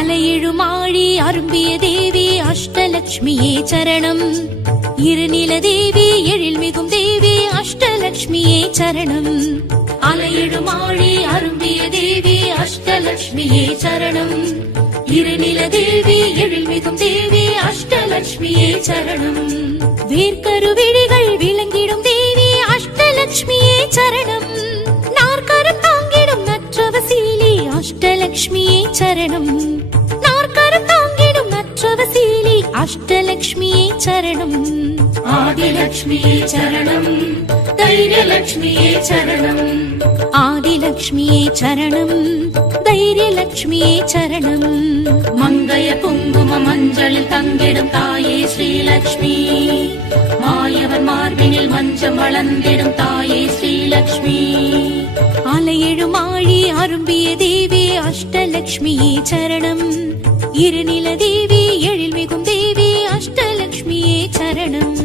அலையெழுமாழி அரும்பிய தேவி அஷ்டலட்சுமியே சரணம். இருநில தேவி எழில்மிகும் தேவி அஷ்டலட்சுமியே சரணம். அலையெழுமாழி அரும்பிய தேவி அஷ்டலட்சுமியே சரணம். இருநில தேவி எழில்மிகும் தேவி அஷ்டலட்சுமியே சரணம். வேர்க்கருவிழிகள் விளங்கிடும் தேவி அஷ்டலட்சுமியே சரணம். நாற்கரம் தாங்கிடும் நற்றவசீலி அஷ்டலட்சுமியே சரணம். நாற்கரம் தாங்கிடும் நற்றவசீலி அஷ்டலட்சுமியே சரணம். ஆதிலட்சுமியே சரணம். தைரியலட்சுமியே சரணம். ஆதிலட்சுமியே சரணம். தைரியலட்சுமியே சரணம். மங்கைய குங்கும மஞ்சளில் தங்கிடும் தாயே ஸ்ரீலட்சுமி. மாயவன் மார்பினில் மஞ்சம் வளர்ந்திடும் தாயே ஸ்ரீலட்சுமி. அலையெழுமாழி அரும்பிய தேவி அஷ்டலட்சுமியே சரணம். இருநில தேவி எழில்மிகும் தேவி அஷ்டலட்சுமியே சரணம்.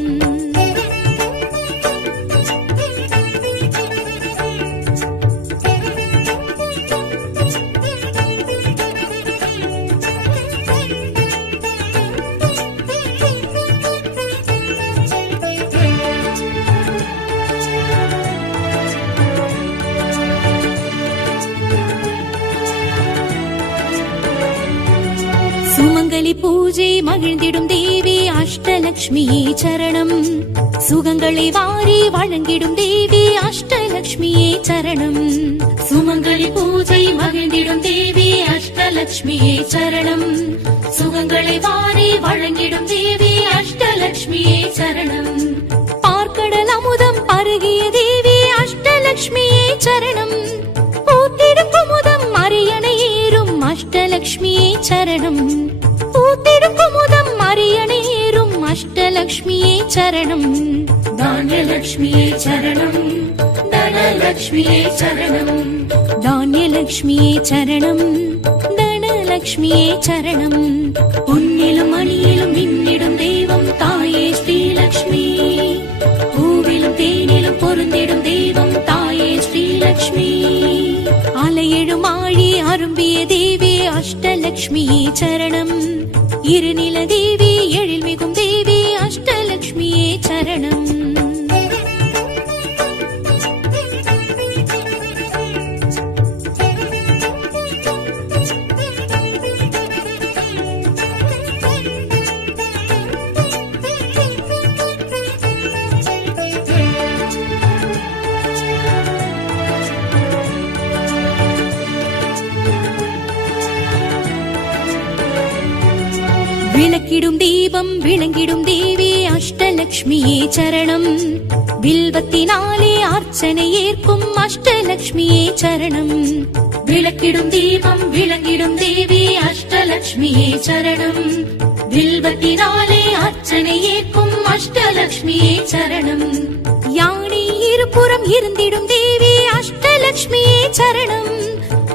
சுமங்கலி பூஜை மகிழ்ந்திடும் தேவி அஷ்டலட்சுமியே சரணம். சுகங்களை வாரி வழங்கிடும் தேவி அஷ்டலட்சுமியே சரணம். சுமங்கலி பூஜை மகிழ்ந்திடும் தேவி அஷ்டலட்சுமியே சரணம். சுகங்களை வாரி வழங்கிடும் தேவி அஷ்டலட்சுமியே சரணம். பார்க்கடல் அமுதம் பருகிய தேவி அஷ்டலட்சுமியே சரணம். பூத்திடும் குமுதம் அரியணை ஏறும் அஷ்டலட்சுமியே சரணம். பூத்திடும் குமுதம் அரியணை ஏறும் அஷ்டலட்சுமியே சரணம். தானியலட்சுமியே சரணம். தனலட்சுமியே சரணம். தானியலட்சுமியே சரணம். தனலட்சுமியே சரணம். பொன்னிலும் மணியிலும் மின்னிடும் தெய்வம் தாயே ஸ்ரீலட்சுமி. பூவிலும் தேனிலும் பொருந்திடும் தெய்வம் தாயே ஸ்ரீலட்சுமி. அலையெழுமாழி அரும்பிய தேவி அஷ்டலட்சுமியே சரணம். இருநில தேவி எழில்மிகும் தேவி அஷ்டலட்சுமியே சரணம். விளக்கிடும் தீபம் விளங்கிடும் தேவி அஷ்டலட்சுமியே சரணம். வில்வத்தினாலே அர்ச்சனை ஏற்கும் அஷ்டலட்சுமியே சரணம். விளக்கிடும் தீபம் விளங்கிடும் தேவி அஷ்டலட்சுமியே சரணம். வில்வத்தினாலே அர்ச்சனை ஏற்கும் அஷ்டலட்சுமியே சரணம். யானை இருபுறம் இருந்திடும் தேவி அஷ்டலட்சுமியே சரணம்.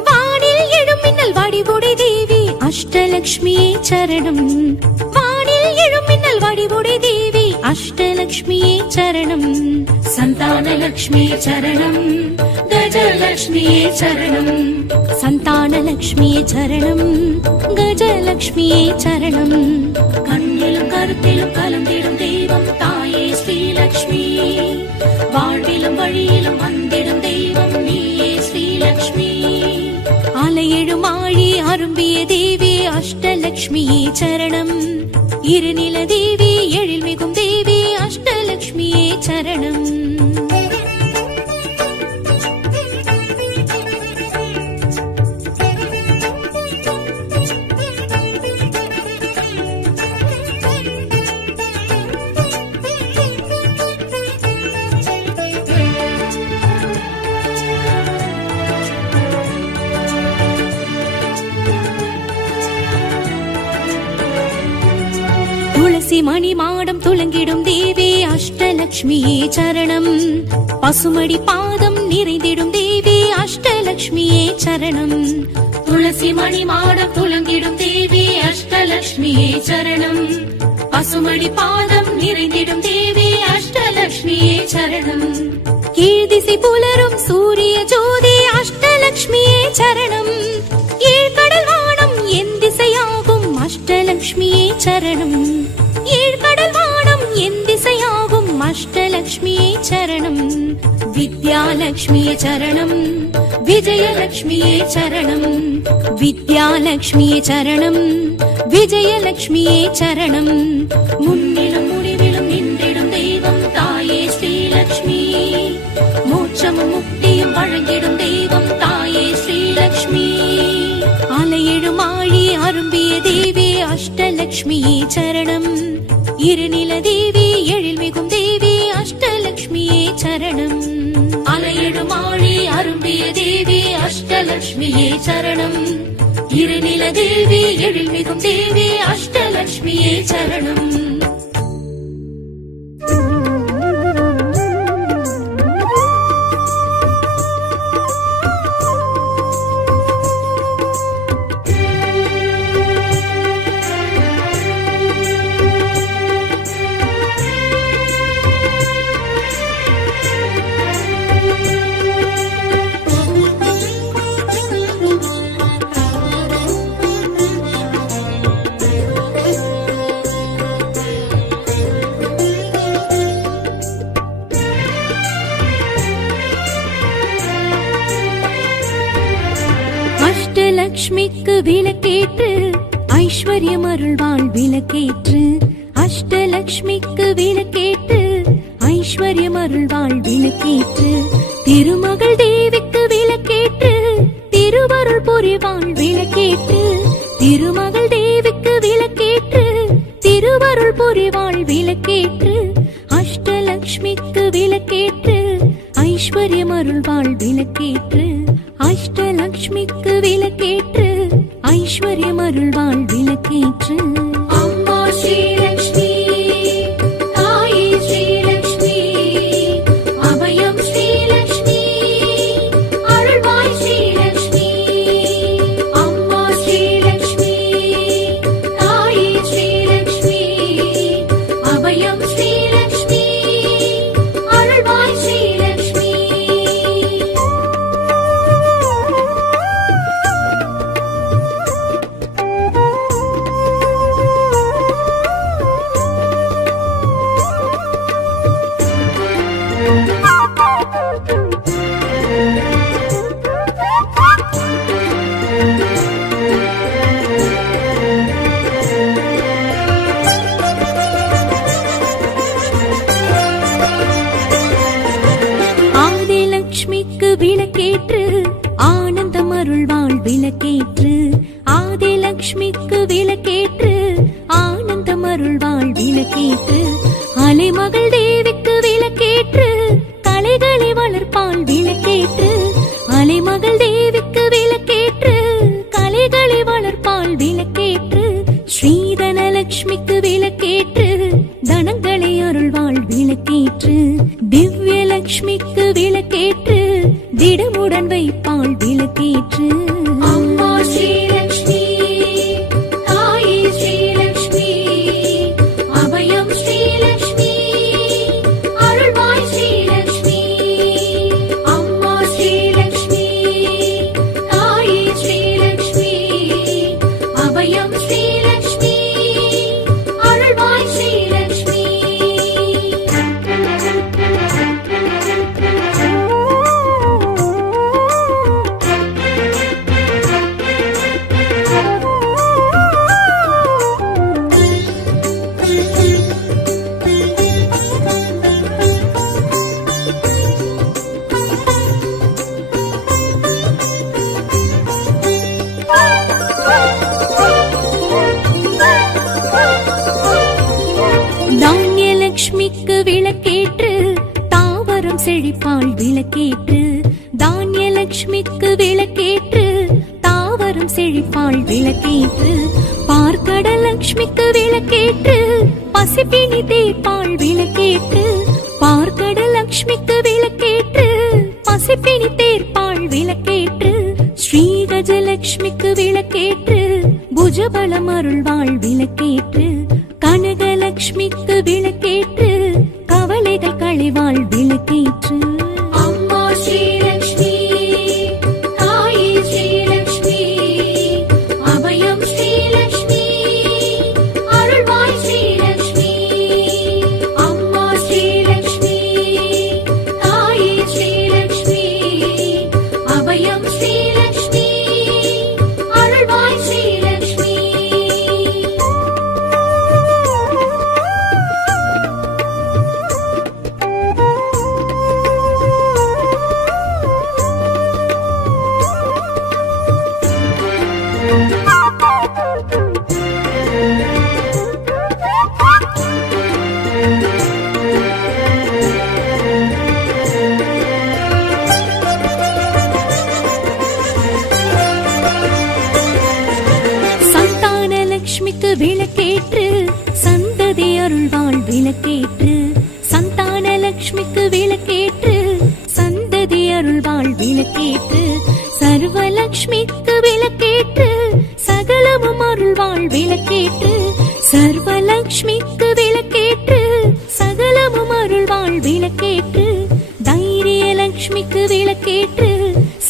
வானில் எழும் மின்னல் வடிவுடை தேவி அஷ்டலட்சுமியே சரணம். வானில் எழும் மின்னல் வடிவுடை தேவி அஷ்டலட்சுமியே சரணம். சந்தானலட்சுமியே சரணம். கஜலட்சுமியே சரணம். சந்தானலட்சுமியே சரணம். கஜலட்சுமியே சரணம். கண்ணிலும் கருத்திலும் கலந்திடும் தெய்வம் தாயே ஸ்ரீலட்சுமி. வாழ்விலும் வழியிலும் வந்திடும் தெய்வம் நீயே ஸ்ரீலட்சுமி. அலையெழுமாழி அரும்பிய தேவி அஷ்டலட்சுமியே சரணம். இருநில தேவி எழில்மிகும் தேவி அஷ்டலட்சுமியே சரணம். துளசி மணி மாடம் துளங்கிடும் தேவி அஷ்டலட்சுமியே சரணம். பசுமடி பாதம் நிறைந்திடும் தேவி அஷ்டலட்சுமியே சரணம். துளசி மணி மாடம் துளங்கிடும் தேவி அஷ்டலட்சுமியே சரணம். பசுமடி பாதம் நிறைந்திடும் தேவி அஷ்டலட்சுமியே சரணம். கீழ்திசை புலரும் சூரிய ஜோதி அஷ்டலட்சுமியே சரணம். ஏழ்கடல் வானம் என் திசை அஷ்டலக்ஷ்மியே சரணம். ஏழ்கடல் வானம் என் திசையாகும் அஷ்டலக்ஷ்மியே சரணம். வித்யாலக்ஷ்மியே சரணம். விஜயலக்ஷ்மியே சரணம். வித்யாலக்ஷ்மியே சரணம். விஜயலக்ஷ்மியே சரணம். முன்னிலும் முடிவிலும் நின்றிடும் தெய்வம் தாயே ஸ்ரீலக்ஷ்மி. மோட்சமும் முக்தியும் வழங்கிடும் தெய்வம் தாயே ஸ்ரீலக்ஷ்மி. அலையெழும் ஆழி அரும்பிய தேவி அஷ்டலக்ஷ்மியே சரணம். இருநில தேவி எழில் மிகும் தேவி அஷ்டலக்ஷ்மியே சரணம். அலையெழும் ஆழி அரும்பிய தேவி அஷ்டலக்ஷ்மியே சரணம். இருநில தேவி எழில் மிகும் தேவி அஷ்டலக்ஷ்மியே சரணம். அஷ்டலக்ஷ்மிக்கு விளக்கேற்று ஐஸ்வர்யம் அருள்வாள் விளக்கேற்று. அஷ்டலக்ஷ்மிக்கு விளக்கேற்று ஐஸ்வர்யம் அருள்வாள் விளக்கேற்று. திருமகள் தேவிக்கு விளக்கேற்று திருவருள் புரிவாள் விளக்கேற்று. திருமகள் தேவிக்கு விளக்கேற்று திருவருள் புரிவாள் விளக்கேற்று. அஷ்டலக்ஷ்மிக்கு விளக்கேற்று ஐஸ்வர்யம் அருள்வாள் விளக்கேற்று. அஷ்டலக்ஷ்மிக்கு விளக்கேற்று ஐஸ்வர்யம் அருள்வாள் விளக்கேற்று. அம்மா ஸ்ரீலக்ஷ்மி தாயே ஸ்ரீலக்ஷ்மி அபயம் ஸ்ரீலக்ஷ்மி அருள்வாய் ஸ்ரீலக்ஷ்மி. அம்மா ஸ்ரீலக்ஷ்மி தாயே ஸ்ரீலக்ஷ்மி அபயம் ஸ்ரீலக்ஷ்மி அருள்வாய் ஸ்ரீலக்ஷ்மி. ஆதிலக்ஷ்மிக்கு விளக்கேற்று ஆனந்தம் அருள்வாள் விளக்கேற்று. ஆதிலக்ஷ்மிக்கு விளக்கேற்று ஆனந்தம் அருள்வாள் விளக்கேற்று. அலைமகள் தேவிக்கு விளக்கேற்று கலைகளை வளர்ப்பாள் விளக்கேற்று. அலைமகள் தேவிக்கு விளக்கேற்று கலைகளை வளர்ப்பாள் விளக்கேற்று. ஸ்ரீதனலக்ஷ்மிக்கு விளக்கேற்று தனங்களை அருள்வாள் விளக்கேற்று. திவ்யலக்ஷ்மிக்கு விளக்கேற்று திடமுடன் வைப்பாள் விளக்கேற்று. அம்மா ஸ்ரீலக்ஷ்மி தாயே ஸ்ரீலக்ஷ்மி அபயம் ஸ்ரீலக்ஷ்மி அருள்வாய் ஸ்ரீலக்ஷ்மி. அம்மா ஸ்ரீலக்ஷ்மி தாயே ஸ்ரீலக்ஷ்மி அபயம் ஸ்ரீலக்ஷ்மி அருள்வாய் ஸ்ரீலக்ஷ்மி. தானியலக்ஷ்மிக்கு விளக்கேற்று தாவரம் செழிப்பாள் விளக்கேற்று. தானியலக்ஷ்மிக்கு விளக்கேற்று தாவரம் செழிப்பாள் விளக்கேற்று. பார்க்கடலக்ஷ்மிக்கு விளக்கேற்று பசிப்பினி தேய்ப்பாள் விளக்கேற்று. பார்க்கடலக்ஷ்மிக்கு விளக்கேற்று பசிப்பினி தேர்ப்பாள் விளக்கேற்று. ஸ்ரீகஜலக்ஷ்மிக்கு விளக்கேற்று புஜபலம் அருள்வாள் விளக்கேற்று. கனகலக்ஷ்மிக்கு விளக்கேற்று கவலைகள் களைவாள் விளக்கேற்று. அம்மா ஸ்ரீலக்ஷ்மி தாயே ஸ்ரீலக்ஷ்மி அபயம் ஸ்ரீலக்ஷ்மி விளக்கேற்று சர்வலக்ஷ்மிக்கு விளக்கேற்று சகலமும் அருள்வாள் விளக்கேற்று தைரியலக்ஷ்மிக்கு விளக்கேற்று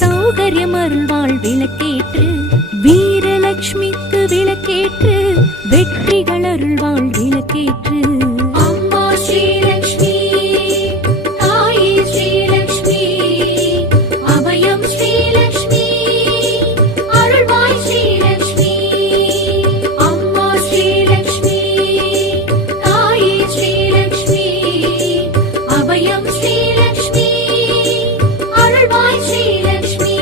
சௌகரியம் அருள்வாள் விளக்கேற்று வீரலக்ஷ்மிக்கு விளக்கேற்று வெற்றிகள் அருள்வாள் விளக்கேற்று அம்மா ஸ்ரீலக்ஷ்மி தாயே ஸ்ரீலக்ஷ்மி அபயம் ஸ்ரீலக்ஷ்மி அருள்வாய் ஸ்ரீலக்ஷ்மி அம்மா ஸ்ரீலக்ஷ்மி தாயே ஸ்ரீலக்ஷ்மி அபயம் ஸ்ரீலக்ஷ்மி அருள்வாய் ஸ்ரீலக்ஷ்மி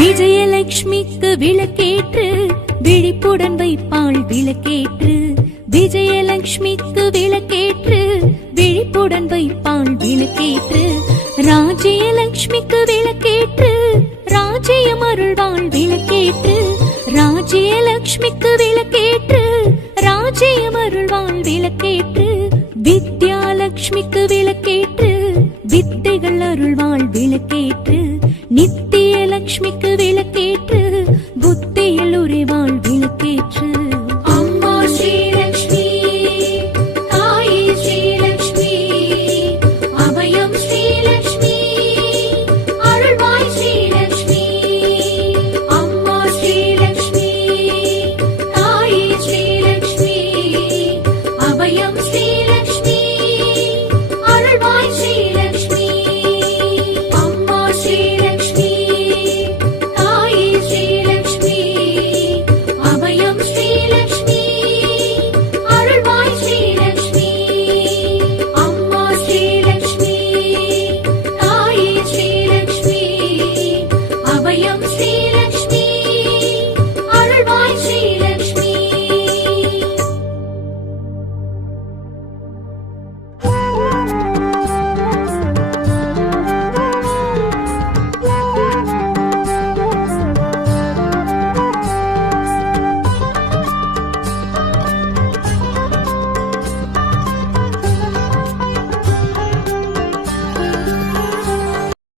விஜயலக்ஷ்மிக்கு விளக்கேற்று விழிப்புடன் வைப்பாள் விளக்கேற்று விஜயலக்ஷ்மிக்கு விளக்கேற்று விழிப்புடன் வைப்பாள் விளக்கேற்று ராஜ்யலக்ஷ்மிக்கு விளக்கேற்று ராஜ்யம் அருள்வாள் விளக்கேற்று ராஜ்யலக்ஷ்மிக்கு விளக்கேற்று ராஜ்யம் அருள்வாள் விளக்கேற்று வித்யாலக்ஷ்மிக்கு விளக்கேற்று வித்தைகள் அருள்வாள் விளக்கேற்று நித்தியலக்ஷ்மிக்கு விளக்கேற்று